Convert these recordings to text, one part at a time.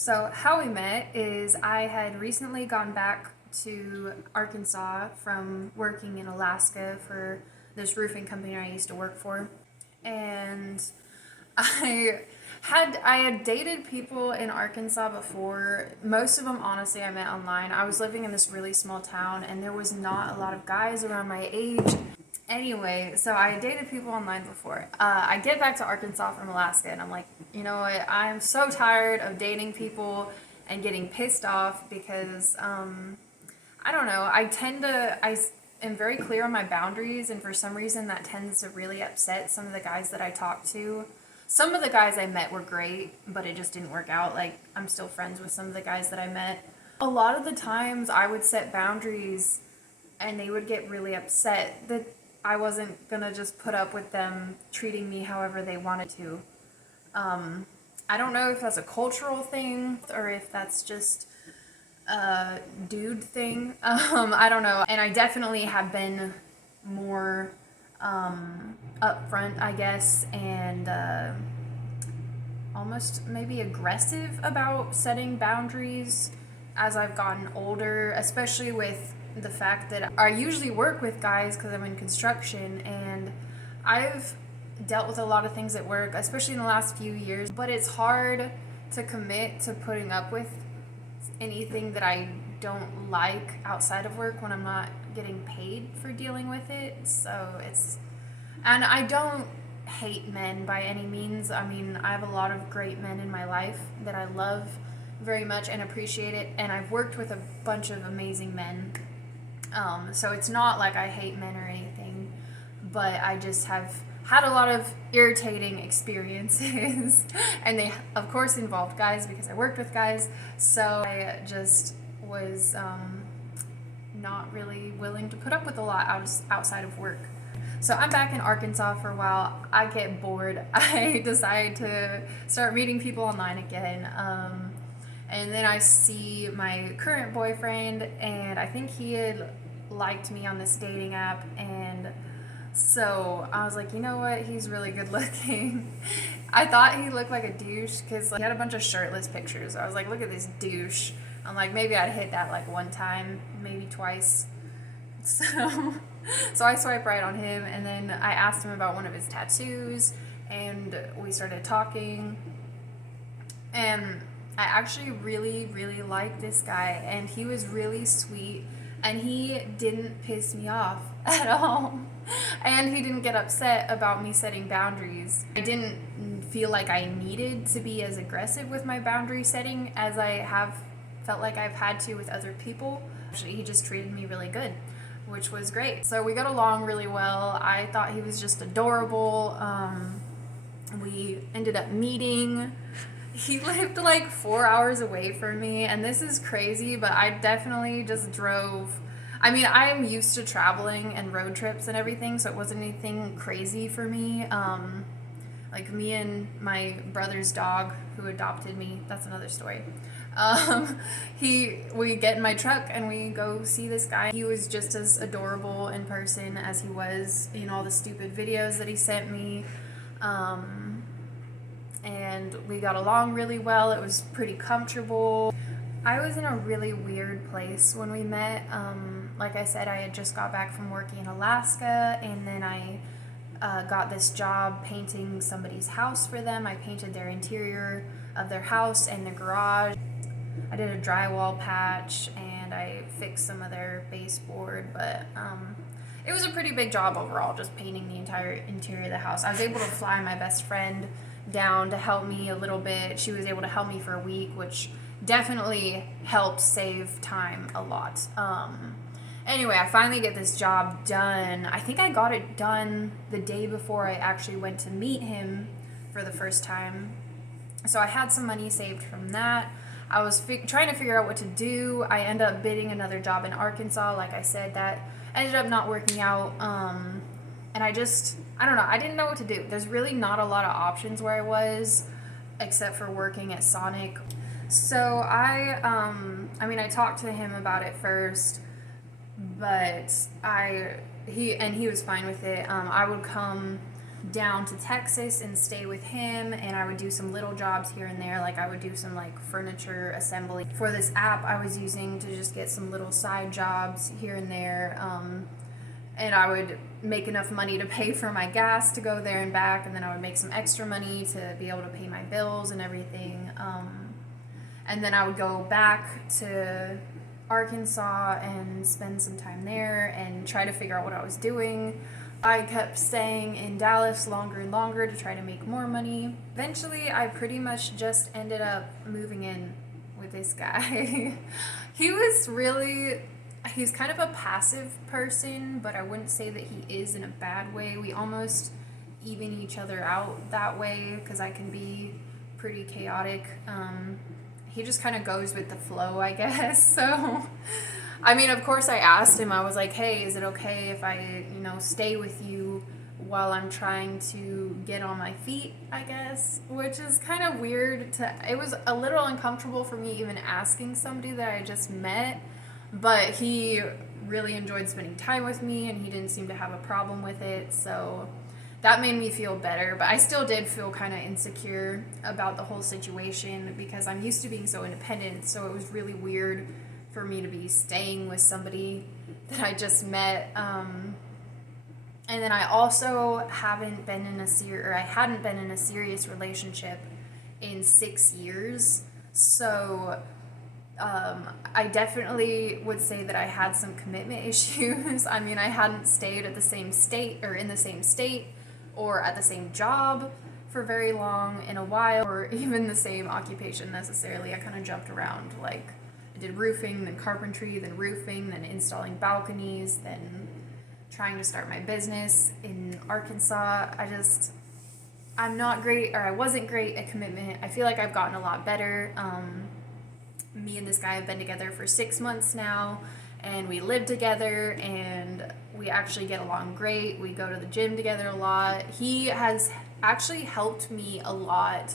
So, how we met is I had recently gone back to Arkansas from working in Alaska for this roofing company I used to work for. And I I had dated people in Arkansas before. Most of them honestly I met online. I was living in this really small town and there was not a lot of guys around my age. Anyway, so I dated people online before. I get back to Arkansas from Alaska, and I'm like, you know what? I'm so tired of dating people and getting pissed off because I don't know. I am very clear on my boundaries, and for some reason that tends to really upset some of the guys that I talk to. Some of the guys I met were great, but it just didn't work out. Like, I'm still friends with some of the guys that I met. A lot of the times I would set boundaries and they would get really upset that I wasn't gonna just put up with them treating me however they wanted to. I don't know if that's a cultural thing or if that's just a dude thing. I don't know. And I definitely have been more upfront, I guess, and almost maybe aggressive about setting boundaries as I've gotten older, especially with the fact that I usually work with guys because I'm in construction and I've dealt with a lot of things at work, especially in the last few years, but it's hard to commit to putting up with anything that I don't like outside of work when I'm not getting paid for dealing with it. And I don't hate men by any means. I mean, I have a lot of great men in my life that I love very much and appreciate it, and I've worked with a bunch of amazing men. So it's not like I hate men or anything, but I just have had a lot of irritating experiences, and they, of course, involved guys because I worked with guys. So I just was not really willing to put up with a lot outside of work. So I'm back in Arkansas for a while. I get bored. I decide to start meeting people online again. And then I see my current boyfriend, and I think he had liked me on this dating app. And so I was like, you know what? He's really good looking. I thought he looked like a douche because he had a bunch of shirtless pictures. I was like, look at this douche. I'm like, maybe I'd hit that like one time, maybe twice. So, so I swipe right on him, and then I asked him about one of his tattoos, and we started talking. And I actually really, really liked this guy, and he was really sweet, and he didn't piss me off at all. And he didn't get upset about me setting boundaries. I didn't feel like I needed to be as aggressive with my boundary setting as I have felt like I've had to with other people. Actually, he just treated me really good, which was great. So we got along really well. I thought he was just adorable. We ended up meeting. He lived like 4 hours away from me, and this is crazy, but I definitely just drove. I mean, I'm used to traveling and road trips and everything, so it wasn't anything crazy for me. Like me and my brother's dog who adopted me, that's another story. Um, we get in my truck and we go see this guy. He was just as adorable in person as he was in all the stupid videos that he sent me. And we got along really well. It was pretty comfortable. I was in a really weird place when we met. Like I said, I had just got back from working in Alaska, and then I got this job painting somebody's house for them. I painted their interior of their house and the garage. I did a drywall patch, and I fixed some of their baseboard, but it was a pretty big job overall, just painting the entire interior of the house. I was able to fly my best friend down to help me a little bit. She was able to help me for a week, which definitely helped save time a lot. Anyway, I finally get this job done. I think I got it done the day before I actually went to meet him for the first time. So I had some money saved from that. I was trying to figure out what to do. I ended up bidding another job in Arkansas. Like I said, that ended up not working out. And I don't know. I didn't know what to do. There's really not a lot of options where I was, except for working at Sonic. So I mean, I talked to him about it first, but he was fine with it. I would come down to Texas and stay with him, and I would do some little jobs here and there. Like I would do some like furniture assembly for this app I was using to just get some little side jobs here and there. And I would make enough money to pay for my gas to go there and back, and then I would make some extra money to be able to pay my bills and everything. And then I would go back to Arkansas and spend some time there and try to figure out what I was doing. I kept staying in Dallas longer and longer to try to make more money. Eventually, I pretty much just ended up moving in with this guy. He's kind of a passive person, but I wouldn't say that he is in a bad way. We almost even each other out that way because I can be pretty chaotic. He just kind of goes with the flow, I guess. So, I mean, of course I asked him, I was like, hey, is it okay if I, stay with you while I'm trying to get on my feet, I guess, which is kind of weird it was a little uncomfortable for me even asking somebody that I just met, but he really enjoyed spending time with me and he didn't seem to have a problem with it, so that made me feel better. But I still did feel kind of insecure about the whole situation because I'm used to being so independent, so it was really weird for me to be staying with somebody that I just met. And then I also hadn't been in a serious relationship in 6 years, so I definitely would say that I had some commitment issues. I mean, I hadn't stayed at the same state or in the same state or at the same job for very long in a while, or even the same occupation necessarily. I kind of jumped around. Like, I did roofing, then carpentry, then roofing, then installing balconies, then trying to start my business in Arkansas. I'm not great, or I wasn't great at commitment. I feel like I've gotten a lot better. Me and this guy have been together for 6 months now, and we live together, and we actually get along great. We go to the gym together a lot. He has actually helped me a lot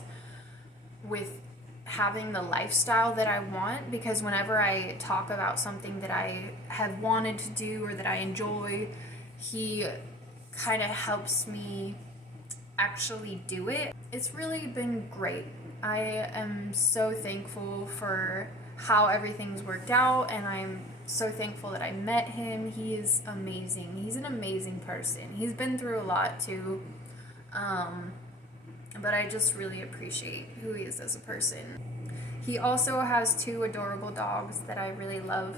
with having the lifestyle that I want, because whenever I talk about something that I have wanted to do or that I enjoy, he kind of helps me actually do it. It's really been great. I am so thankful for how everything's worked out, and I'm so thankful that I met him. He is amazing. He's an amazing person. He's been through a lot too, but I just really appreciate who he is as a person. He also has 2 adorable dogs that I really love.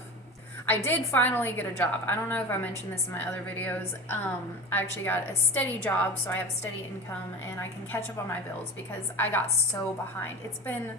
I did finally get a job. I don't know if I mentioned this in my other videos. I actually got a steady job, so I have steady income and I can catch up on my bills because I got so behind. It's been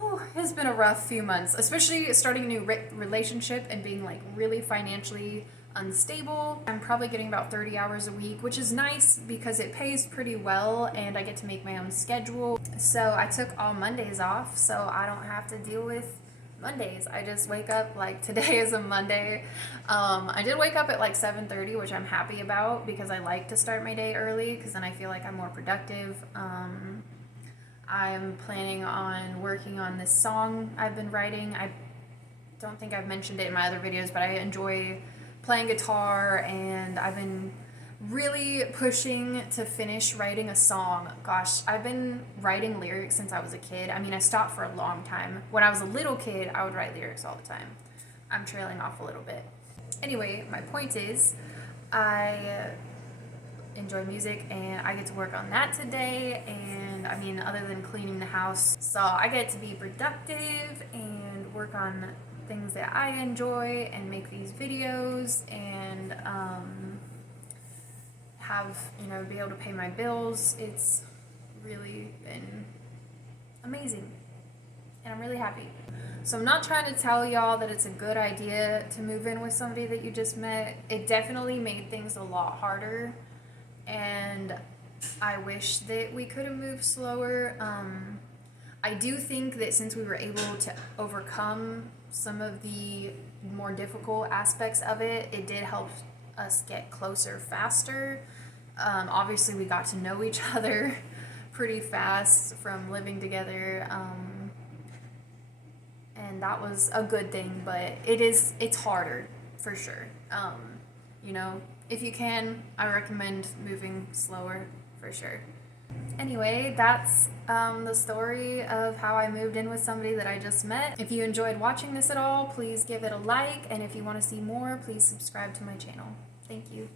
a rough few months, especially starting a new relationship and being like really financially unstable. I'm probably getting about 30 hours a week, which is nice because it pays pretty well and I get to make my own schedule. So I took all Mondays off so I don't have to deal with Mondays. I just wake up, like today is a Monday. I did wake up at like 7:30, which I'm happy about because I like to start my day early because then I feel like I'm more productive. I'm planning on working on this song I've been writing. I don't think I've mentioned it in my other videos, but I enjoy playing guitar and I've been really pushing to finish writing a song. Gosh, I've been writing lyrics since I was a kid. I mean, I stopped for a long time. When I was a little kid, I would write lyrics all the time. I'm trailing off a little bit. Anyway, my point is, I enjoy music and I get to work on that today, and I mean, other than cleaning the house, so I get to be productive and work on things that I enjoy and make these videos and be able to pay my bills. It's really been amazing and I'm really happy. So I'm not trying to tell y'all that it's a good idea to move in with somebody that you just met. It definitely made things a lot harder and I wish that we could have moved slower. I do think that since we were able to overcome some of the more difficult aspects of it, it did help us get closer faster. Obviously we got to know each other pretty fast from living together, and that was a good thing, but it's harder for sure. If you can, I recommend moving slower for sure. Anyway, that's the story of how I moved in with somebody that I just met. If you enjoyed watching this at all, please give it a like, and if you want to see more, please subscribe to my channel. Thank you.